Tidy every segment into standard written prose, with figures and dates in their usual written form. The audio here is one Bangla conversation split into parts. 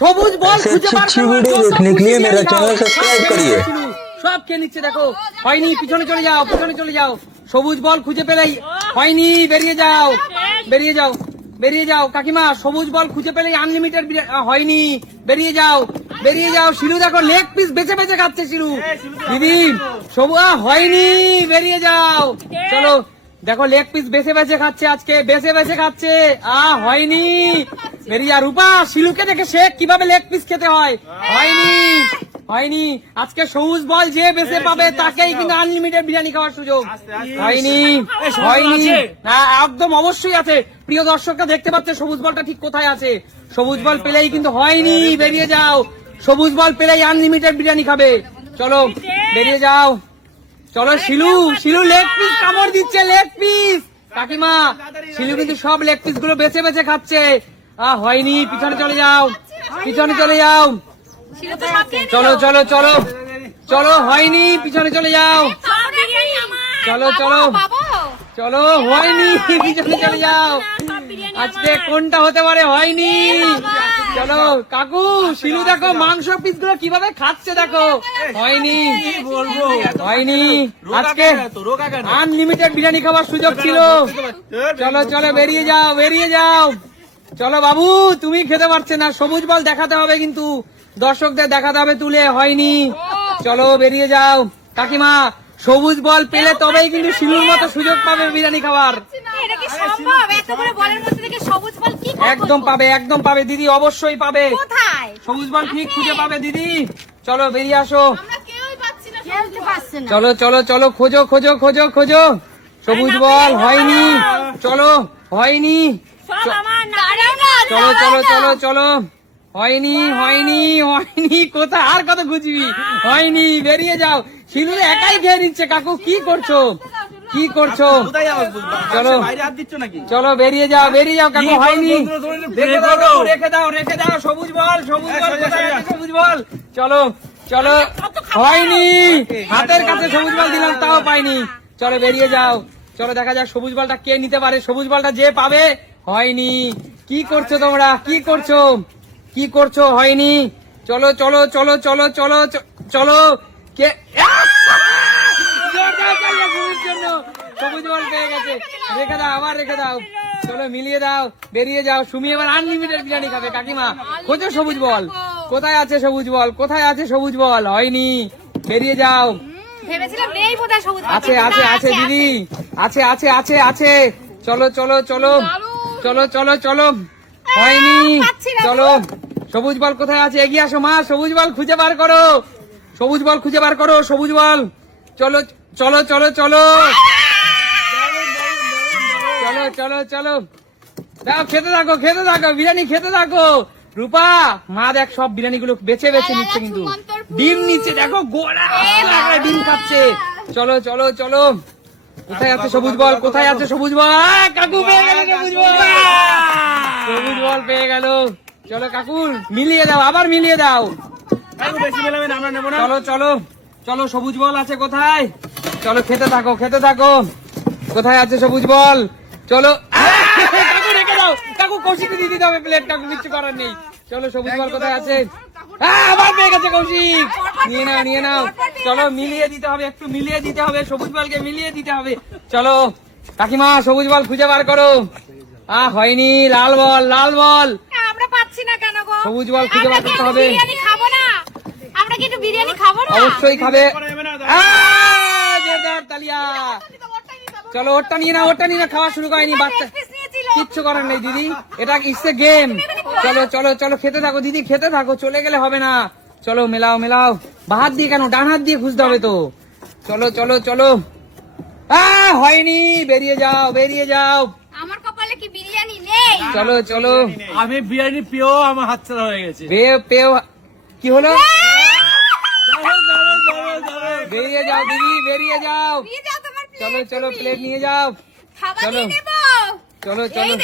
সবুজ বল খুঁজে বার अच्छी वीडियो देखने के लिए मेरा चैनल सब्सक्राइब करिए। সব খেয়ে নিচ্ছে দেখো, হয়নি, পিছনে চলে যাও, পিছনে চলে যাও। সবুজ বল খুঁজে পেলেই হয়নি, বেরিয়ে যাও, বেরিয়ে যাও, বেরিয়ে যাও কাকিমা। সবুজ বল খুঁজে পেলেই আনলিমিটেড হয়নি, বেরিয়ে যাও, বেরিয়ে যাও। শিলু দেখো লেগ পিস বেছে বেছে খাচ্ছে শিলু। দিদি হয়নি, বেরিয়ে যাও। চলো দেখো লেগ পিস বেছে বেছে খাচ্ছে, আজকে বেছে বেছে খাচ্ছে। হয়নি, বেরিয়ে যা। রূপা শিলুকে দেখে শেখ কিভাবে লেগ পিস খেতে হয়। হয়নি, হয়নি। আজকে সবুজ বল যে বেছে পাবে তাকেই কিন্তু আনলিমিটেড বিরিয়ানি খাওয়ার সুযোগ। হয়নি, হয়নি, না একদম অবশ্যই আছে। প্রিয় দর্শকরা দেখতে পাচ্ছে সবুজ বলটা ঠিক কোথায় আছে। সবুজ বল পেলেই কিন্তু হয়নি, বেরিয়ে যাও। সবুজ বল পেলেই আনলিমিটেড বিরিয়ানি খাবে। চলো বেরিয়ে যাও। চলো শিলু, শিলু লেগ পিস কামড় দিচ্ছে, লেগ পিস। কাকিমা শিলু কিন্তু সব লেগ পিস গুলো বেছে বেছে খাচ্ছে। হয়নি, পিছনে চলে যাও, পিছনে চলে যাও। চলো চলো চলো চলো, হয়নি, পিছনে চলে যাও। চলো চলো চলো, হয়নি, পিছনে চলে যাও। আজকে কোনটা হতে পারে, হয়নি। চলো কাকু, শিলু দেখো মাংস পিস গুলো কিভাবে খাচ্ছে দেখো। হয়নি, হয়নি। আজকে আনলিমিটেড বিরিয়ানি খাবার সুযোগ ছিল। চলো চলো, বেরিয়ে যাও, বেরিয়ে যাও। চলো বাবু, তুমি খেতে পারছে না, সবুজ বল দেখাতে হবে কিন্তু দর্শকদের দেখাতে হবে তুলে। হয়নি, চলো বেরিয়ে যাও। কাকিমা সবুজ বল পেলে তবেই কিন্তু শিলুর মতো সুযোগ পাবে বিরিয়ানি খাবার। একদম পাবে, একদম পাবে দিদি, অবশ্যই পাবে। সবুজ বল ঠিক খুঁজে পাবে দিদি। চলো বেরিয়ে আসো। চলো চলো চলো, খোঁজো খোঁজো খোঁজো খোঁজো। সবুজ বল হয়নি, চলো, হয়নি। চলো চলো চলো চলো, হয়নি, হয়নি, হয়নি। কোথায় আর কত খুঁজবি, হয়নি, বেরিয়ে যাও। শিলু একাই খেয়ে নিচ্ছে। কাকু কি করছো, কি করছো? চলো চলো, বেরিয়ে যাও, বেরিয়ে যাও। কাকু হয়নি, রেখে দাও, রেখে দাও, রেখে দাও। সবুজ বল, সবুজ বল কোথায় আছে, সবুজ বল। চলো চলো, হয়নি, হাতের কাছে সবুজ বল দিলাম তাও পাইনি। চলো বেরিয়ে যাও। চলো দেখা যাক সবুজ বলটা কে নিতে পারে। সবুজ বলটা যে পাবে। হয়নি, কি করছো তোমরা, কি করছো, কি করছো? হয়নি। চলো চলো চলো চলো চলো চলো, কে সবুজ বল পেয়ে গেছে। রেখে দাও, আবার রেখে দাও। চলো মিলিয়ে দাও, বেরিয়ে যাও। সুমি এবার আনলিমিটেড বিরিয়ানি খাবে। কাকিমা খোঁজো সবুজ বল, কোথায় আছে সবুজ বল, কোথায় আছে সবুজ বল। হয়নি, বেরিয়ে যাও। আছে আছে আছে দিদি, আছে আছে আছে আছে। চলো চলো চলো চলো চলো চলো, হয়নি। চলো সবুজ বল কোথায় আছে, এগিয়ে আসো মা। সবুজ বল খুঁজে বার করো, সবুজ বল খুঁজে বার করো, সবুজ বল। চলো চলো চলো চলো চলো চলো চলো, দেখো খেতে থাকো, খেতে থাকো, বিরিয়ানি খেতে থাকো। রূপা মা দেখ সব বিরিয়ানি গুলো বেছে বেছে নিচ্ছে কিন্তু ডিম নিচ্ছে দেখো, গোড়া ডিম খাচ্ছে। চলো চলো চলো, কোথায় আছে সবুজ বল, কোথায় আছে সবুজ বল। কাকু পেয়ে গেল সবুজ বল, সবুজ বল পেয়ে গেল। চলো কাকু মিলিয়ে দাও, আবার মিলিয়ে দাও। চলো চলো চলো, সবুজ বল আছে কোথায়। চলো খেতে থাকো, খেতে থাকো। কোথায় আছে সবুজ বল। চলো কাকু রেখে দাও, কাকু কৌশিক দিয়ে দিতে হবে প্লেট, কাকু কিছু করার নেই। চলো সবুজ বল কোথায় আছে। আবার পেয়ে গেছে কৌশিক, নিয়ে নাও, নিয়ে নাও। চলো মিলিয়ে দিতে হবে, একটু মিলিয়ে দিতে হবে, সবুজ বলকে মিলিয়ে দিতে হবে। চলো কাকিমা সবুজ বল খুঁজে বার করো। হয়নি, লাল বল, লাল বল। আমরা পাচ্ছি না কেন গো? সবুজ বল খুঁজে বার করতে হবে। বিরিয়ানি খাবো না, আমরা কি একটু বিরিয়ানি খাবো না? অবশ্যই খাবে। তালিয়া, চলো ওরটা নিয়ে না, ওরটা নিয়ে না, খাওয়া শুরু করেনি বাচ্চা, কিচ্ছু করার নেই দিদি, এটা ইটস গেম। চলো চলো চলো, খেতে থাকো দিদি, খেতে থাকো, চলে গেলে হবে না। চলো মেলাও মেলাও, বাহাত দিয়ে কেন, ডান হাত দিয়ে খুঁজতে হবে তো। চলো চলো চলো, হয়নি, বেরিয়ে যাও, বেরিয়ে যাও। আমার কপালে কি বিরিয়ানি নেই? চলো চলো, আমি বিরিয়ানি পেয়েও আমার হাত ছাড়া হয়ে গেছে। পেও কি হলো, বেরিয়ে যাও দিদি, বেরিয়ে যাও। চলো চলো, প্লেট নিয়ে যাও। চলো চলো চলো,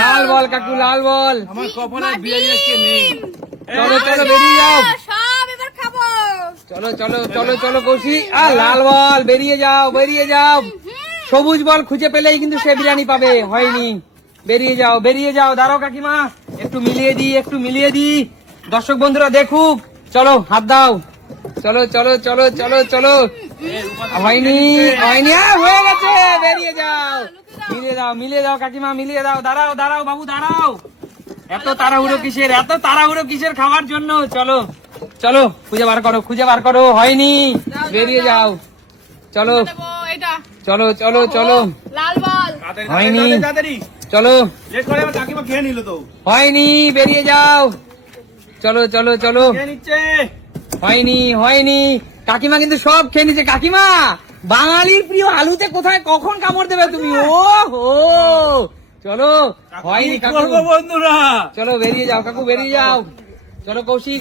লাল বল কাকু, লাল বল। আমার কপালে বিরিয়ানি আজকে নেই। চলো চলো, বেরিয়ে যাও। সব এবার খাবো। চলো চলো চলো চলো কৌশি, লাল বল, বেরিয়ে যাও, বেরিয়ে যাও। সবুজ বল খুঁজে পেলেই কিন্তু সে বিরিয়ানি পাবে। হয়নি, বেরিয়ে যাও, বেরিয়ে যাও। দাঁড়াও কাকিমা, একটু একটু মিলিয়ে দি দর্শক বন্ধুরা দেখুক। চলো হাত দাও, চলো চলো চলো চলো চলো। হয়নি হয়ে গেছে, বেরিয়ে যাও। মিলিয়ে দাও কাকিমা, মিলিয়ে দাও। দাঁড়াও বাবু দাঁড়াও। এত তাড়াহুড়ো কিসের খাওয়ার জন্য? চলো চলো খুঁজে বার করো। হয়নি, বেরিয়ে যাও। চলো চলো চলো চলো। লাল বল। হয়নি, চলো। কাকিমা খেয়ে নিল তো, হয়নি, বেরিয়ে যাও। চলো চলো চলো। খেয়ে নিচ্ছে। হয়নি। কাকিমা কিন্তু সব খেয়ে নিচ্ছে। কাকিমা, বাঙালির প্রিয় আলুতে কোথায় কখন কামড় দেবে তুমি? ও হো, চলো। হয়নি কাকু, করবো বন্ধুরা? চলো বেরিয়ে যাও কাকু, বেরিয়ে যাও। চলো কৌশিক,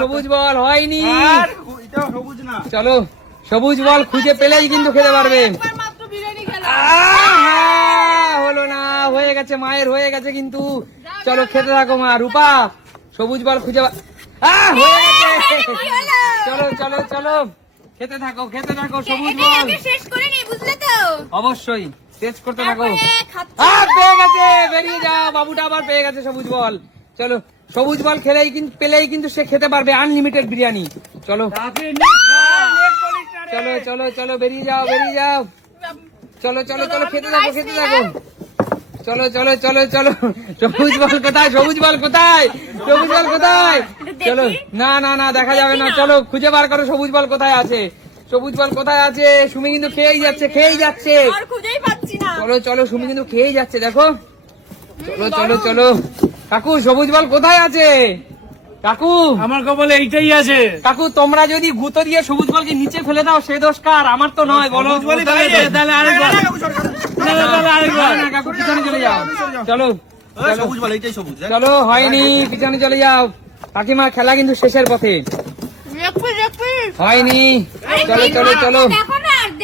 সবুজ বল। হয়নি, আর এটাও সবুজ না। চলো সবুজ বল খুঁজে পেলেই কিন্তু খেতে পারবে। একবার মাত্র বিরিয়ানি খেলাম। হলো না, হয়ে গেছে, মায়ের হয়ে গেছে কিন্তু। চলো খেতে থাকো মা। রূপা, সবুজ বল খুঁজে হয়ে গেছে। চলো চলো চলো, খেতে থাকো সবুজ এটাই বল। আগে শেষ করে নি, বুঝলে তো? অবশ্যই টেস্ট করতে থাকো। তারপরে খাচ্ছি। পেয়ে গেছে, বেরিয়ে যাও। বাবুটা আবার পেয়ে গেছে সবুজ বল। চলো সবুজ বল পেলেই কিন্তু সে খেতে পারবে আনলিমিটেড বিরিয়ানি। চলো চলো চলো চলো, বেরিয়ে যাও। চলো চলো চলো, খেতে থাকো। চলো চলো চলো চলো। সবুজ বল কোথায়? চলো, না দেখা যাবে না। চলো খুঁজে বার করো সবুজ বল কোথায় আছে। সুমি কিন্তু খেয়েই যাচ্ছে। আর খুঁজেই পাচ্ছি না। চলো সুমি কিন্তু খেয়েই যাচ্ছে, দেখো। চলো চলো। কাকু, সবুজ বল কোথায় আছে? কাকু, আমার কপালে এইটাই আছে। কাকু, তোমরা যদি গুঁতো দিয়ে সবুজ বলকে নিচে ফেলে দাও সে দোষ কার? আমার তো নয়, বলো। তাহলে আরেকবার। না, কাকু পিছনে চলে যাও। চলো সবুজ বল, এইটাই সবুজ। চলো, হয়নি, পিছনে চলে যাও। কাকিমা, খেলা কিন্তু শেষের পথে। হয়নি, চলো চলো চলো।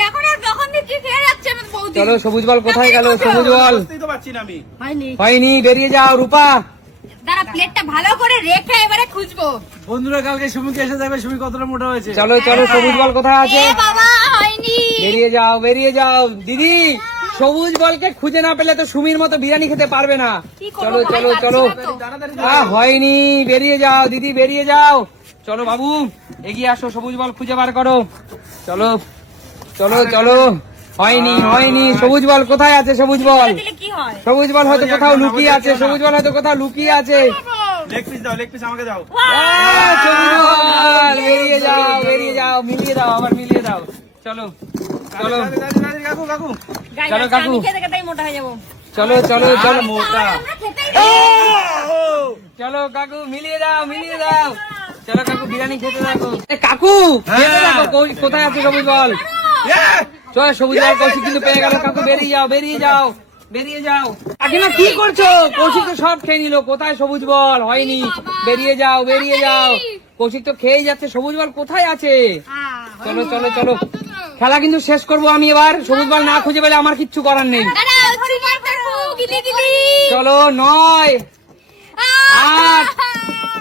দেখো না যখন দিচ্ছি খেয়ে যাচ্ছে আমার বৌদি। চলো সবুজ বল কোথায় গেল? সবুজ বল বুঝতেই তো পারছি না আমি। হয়নি, বেরিয়ে যাও। রূপা, দাঁড়া, প্লেটটা ভালো করে রেখে এবারে খুঁজবো। বন্ধুরা কালকে সুমিকে এসে যাবে সুমি কতটা মোটা হয়েছে। চলো সবুজ বল কোথায় আছে? এ বাবা, হয়নি। বেরিয়ে যাও। দিদি, সবুজ বলকে খুঁজে না পেলে তো সুমির মতো বিরিয়ানি খেতে পারবে না। কি করবো, চলো ভাই, চলো পাচ্ছি চলো। না তো। হয়নি, বেরিয়ে যাও। দিদি বেরিয়ে যাও। চলো বাবু, এগিয়ে আসো, সবুজ বল খুঁজে বার করো। চলো চলো চলো। হয়নি। সবুজ বল কোথায় আছে? সবুজ বল দিলে কি হয়? হয়তো কোথাও লুকিয়ে আছে। লেগ পিস দাও, লেগ পিস আমাকে দাও। সবুজ বল, বেরিয়ে যাও। মিলিয়ে দাও। চলো কাকু কাকু। গাই, চলো, আজকে কাকু। আমি খেতে খেতেই মোটা হয়ে যাবো। চলো মোটা। আমরা খেতেই যাবো। চলো কাকু, মিলিয়ে দাও। চলো কাকু, বিরিয়ানি খেতে থাকো। কাকু, খেতে থাকো। কোথায় আছে সবুজ বল? চলো সবুজ বল, কৌশিক কিন্তু পেয়ে গেল। কাকু, বেরিয়ে যাও। কাকিমা কি করছো? কৌশিক তো সব খেয়ে নিল। কোথায় সবুজ বল? হয়নি, বেরিয়ে যাও। কৌশিক তো খেয়েই যাচ্ছে। সবুজ বল কোথায় আছে? চলো। খেলা কিন্তু শেষ করবো আমি এবার। সবুজ বল না খুঁজে পেলে আমার কিচ্ছু করার নেই। দাঁড়া, সুপার কাকু, গিলি। চলো, 9, 8,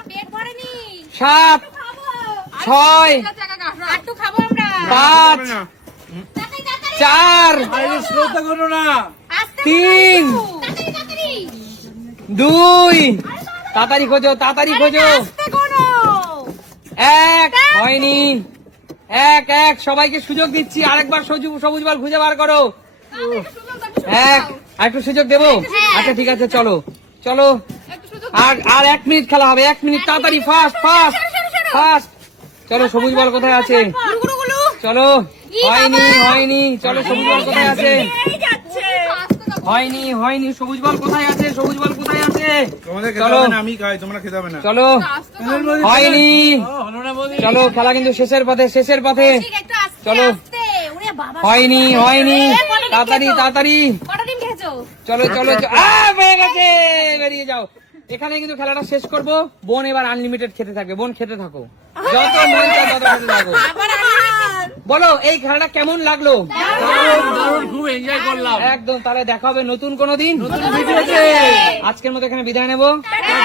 পেট ভরেনি। 7, খাবো। 6, আটটু খাবো আমরা। 5, তাড়াতাড়ি, তাড়াতাড়ি। 4, আরে শ্রদ্ধা করো না। আস্তে 3, তাড়াতাড়ি, তাড়াতাড়ি। 2, তাড়াতাড়ি খোঁজো। আস্তে করো। 1, হয়নি। 1, সবাইকে সুযোগ দিচ্ছি। আরেকবার সবুজ বল খুঁজে বার করো। 1, আরেকটু সুযোগ দেবো? আচ্ছা ঠিক আছে, চলো। একটু সুযোগ আর 1 মিনিট খেলা হবে। 1 মিনিট, তাড়াতাড়ি, ফাস্ট। চলো, সবুজ বল কোথায় আছে? গুলু। চলো, হয়নি। চলো, সবুজ বল কোথায় আছে? এই যাচ্ছে। হয়নি। সবুজ বল কোথায় আছে? তোমাদের খেতে চলো। হবে না, আমি খাই, তোমরা খেতে হবে না। চলো, হয়নি। হলো না বলি। চলো, খেলা কিন্তু শেষের পথে। ঠিক, একটু আস্তে চলো। আস্তে। ওরে বাবা। হয়নি। কটা ডিম তাড়াতাড়ি। কটা ডিম খেয়েছো? চলো। পেয়ে গেছে, বেরিয়ে যাও। এখানে কিন্তু খেলাটা শেষ করব। বোন এবার আনলিমিটেড খেতে থাকবে। বোন খেতে থাকো, যত মন চায় তত খেতে থাকো। আবার আমার। বলো, এই খেলাটা কেমন লাগলো? দারুণ, খুব এনজয় করলাম। একদম। তাহলে দেখা হবে নতুন কোনো দিন। আজকের মতো এখানে বিদায় নেবো। টাটা।